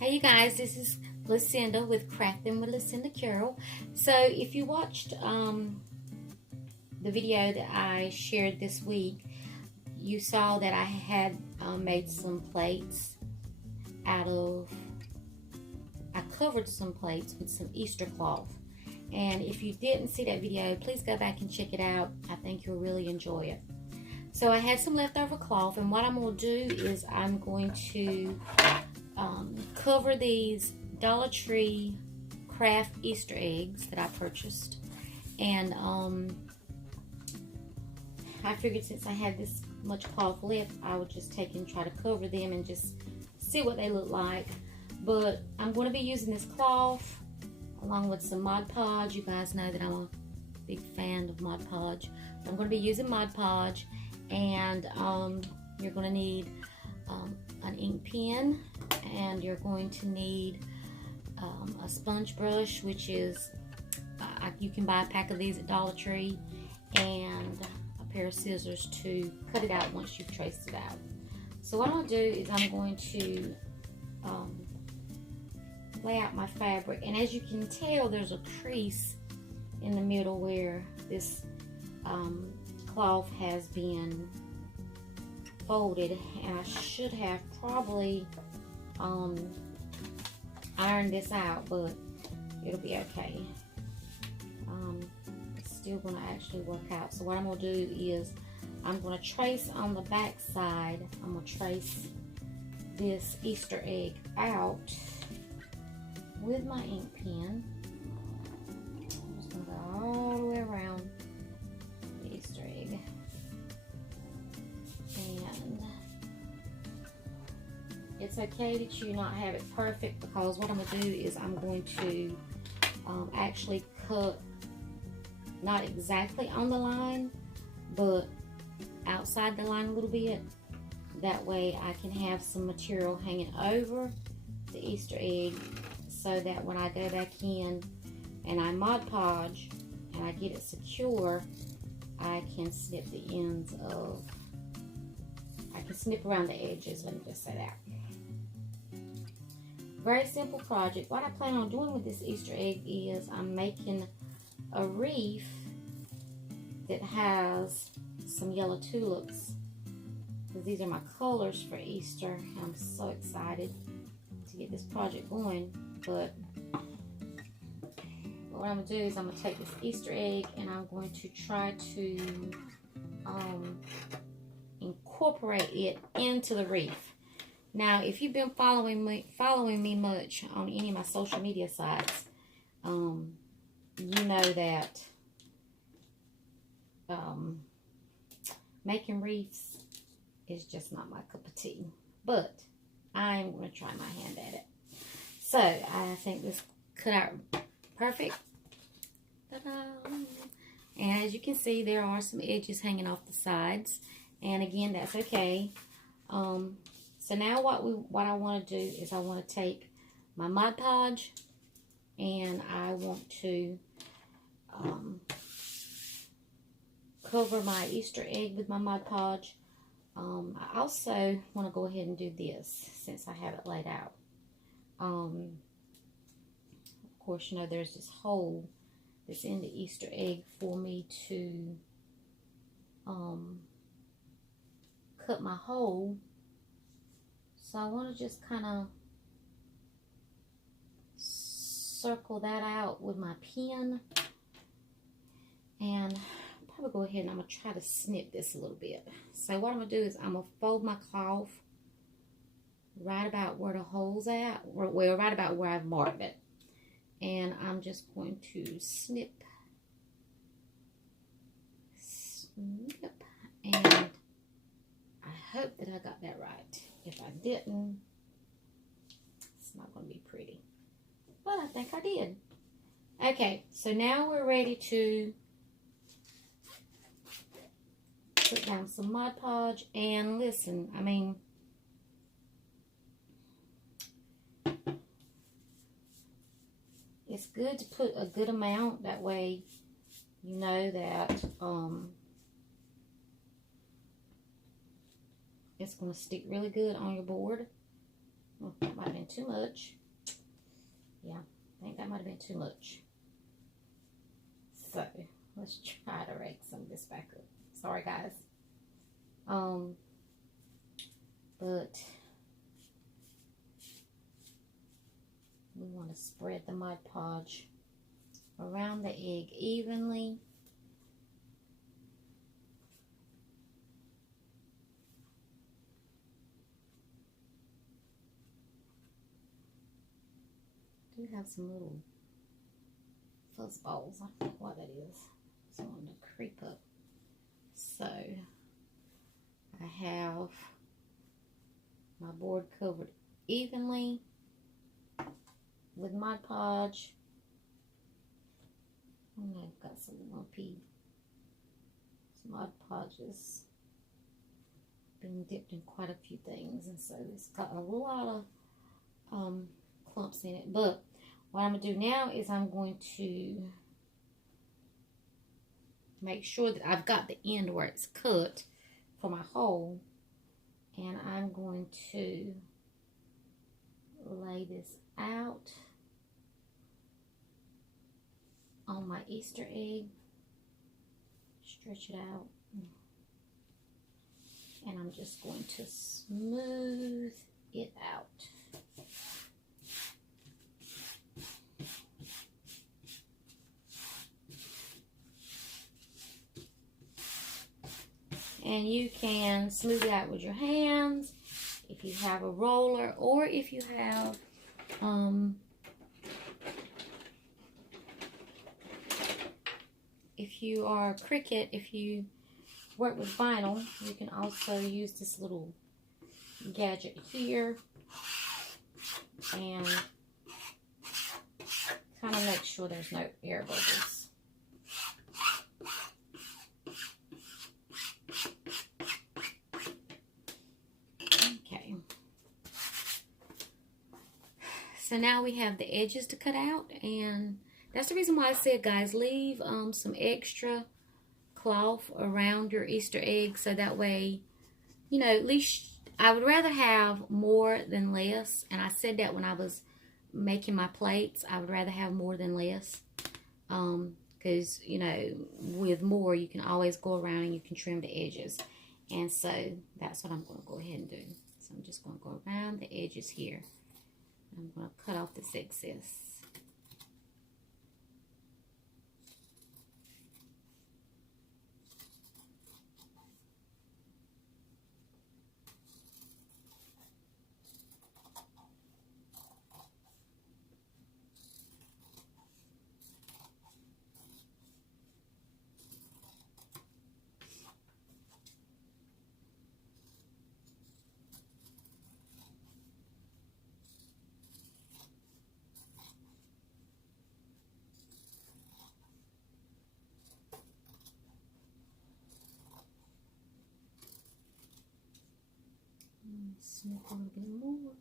Hey you guys, this is Lucinda with Crafting with Lucinda Carroll. So if you watched the video that I shared this week, you saw that I had made some plates out of, I covered some plates with some Easter cloth. And if you didn't see that video, please go back and check it out. I think you'll really enjoy it. So I had some leftover cloth, and what I'm going to do is I'm going to cover these Dollar Tree craft Easter eggs that I purchased. And I figured since I had this much cloth left, I would just take and try to cover them and just see what they look like. But I'm going to be using this cloth along with some Mod Podge. You guys know that I'm a big fan of Mod Podge. I'm going to be using Mod Podge, and you're going to need an ink pen, and you're going to need a sponge brush, which is you can buy a pack of these at Dollar Tree, and a pair of scissors to cut it out once you've traced it out. So what I'm going to do is I'm going to lay out my fabric, and as you can tell, there's a crease in the middle where this cloth has been folded, and I should have probably ironed this out, but it'll be okay. It's still going to actually work out. So what I'm going to do is I'm going to trace on the back side. I'm going to trace this Easter egg out with my ink pen. I'm just going to go all the way around the Easter egg. And it's okay that you not have it perfect, because what I'm going to do is I'm going to actually cut not exactly on the line, but outside the line a little bit. That way I can have some material hanging over the Easter egg, so that when I go back in and I Mod Podge and I get it secure, I can snip the ends of, I can snip around the edges, let me just say that. Very simple project. What I plan on doing with this Easter egg is I'm making a wreath that has some yellow tulips, because these are my colors for Easter. I'm so excited to get this project going. But what I'm going to do is I'm going to take this Easter egg and I'm going to try to incorporate it into the wreath. Now, if you've been following me much on any of my social media sites, you know that making wreaths is just not my cup of tea. But I'm going to try my hand at it. So I think this cut out perfect. Ta-da! And as you can see, there are some edges hanging off the sides, and again, that's okay. So now what I want to do is I want to take my Mod Podge, and I want to cover my Easter egg with my Mod Podge. I also want to go ahead and do this since I have it laid out. Of course, you know, there's this hole that's in the Easter egg for me to cut my hole. So I want to just kind of circle that out with my pen, and probably go ahead and I'm going to try to snip this a little bit. So what I'm going to do is I'm going to fold my cloth right about where the hole's at, well, right about where I've marked it. And I'm just going to snip, and I hope that I got that right. If I didn't, it's not going to be pretty. But I think I did. Okay, so now we're ready to put down some Mod Podge. And listen, I mean, it's good to put a good amount. That way you know that it's going to stick really good on your board. Oh, that might have been too much. Yeah, I think that might have been too much. So let's try to rake some of this back up. Sorry, guys. But we want to spread the Mod Podge around the egg evenly. I do have some little fuzz balls. I don't know what that is. It's wanting to creep up. So I have my board covered evenly with Mod Podge. And I've got some lumpy Mod Podges. Been dipped in quite a few things, and so it's got a lot of clumps in it. But what I'm going to do now is I'm going to make sure that I've got the end where it's cut for my hole. And I'm going to lay this out on my Easter egg. Stretch it out. And I'm just going to smooth it out. And you can smooth it out with your hands if you have a roller, or if you have if you are Cricut, if you work with vinyl, you can also use this little gadget here and kind of make sure there's no air bubbles. Okay. So now we have the edges to cut out, and that's the reason why I said, guys, leave some extra cloth around your Easter egg, so that way, you know, at least I would rather have more than less. And I said that when I was making my plates, I would rather have more than less, because you know, with more you can always go around and you can trim the edges. And so that's what I'm going to go ahead and do. So I'm just going to go around the edges here. I'm going to cut off this excess. Snip a little bit more.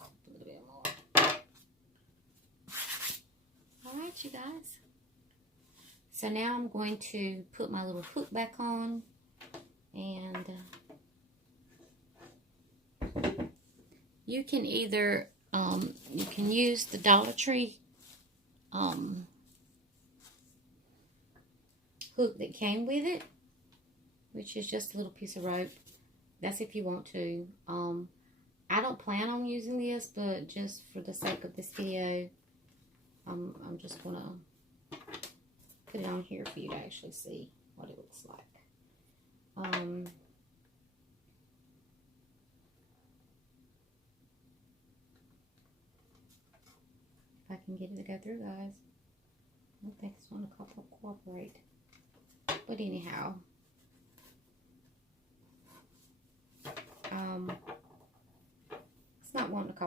A little bit more. Alright, you guys. So now I'm going to put my little hook back on, and you can either you can use the Dollar Tree hook that came with it, which is just a little piece of rope. That's if you want to. I don't plan on using this, but just for the sake of this video, I'm just gonna put it on here for you to actually see what it looks like. If I can get it to go through, guys. I don't think it's going to cooperate. But anyhow, it's not wanting to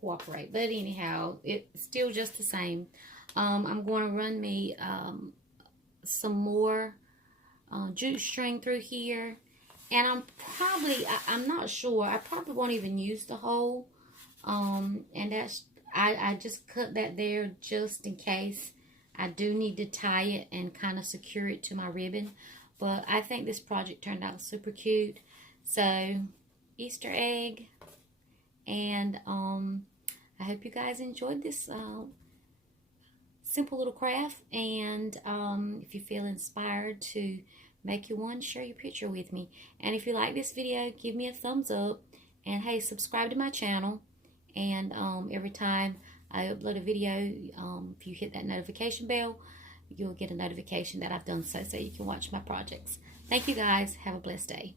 cooperate, but anyhow, it's still just the same. I'm going to run me some more jute string through here, and I'm not sure, I probably won't even use the hole, and that's, I just cut that there just in case I do need to tie it and kind of secure it to my ribbon. But I think this project turned out super cute. So Easter egg And I hope you guys enjoyed this simple little craft. And if you feel inspired to make you one, share your picture with me. And if you like this video, give me a thumbs up. And hey, subscribe to my channel. And every time I upload a video, if you hit that notification bell, you'll get a notification that I've done so you can watch my projects. Thank you guys. Have a blessed day.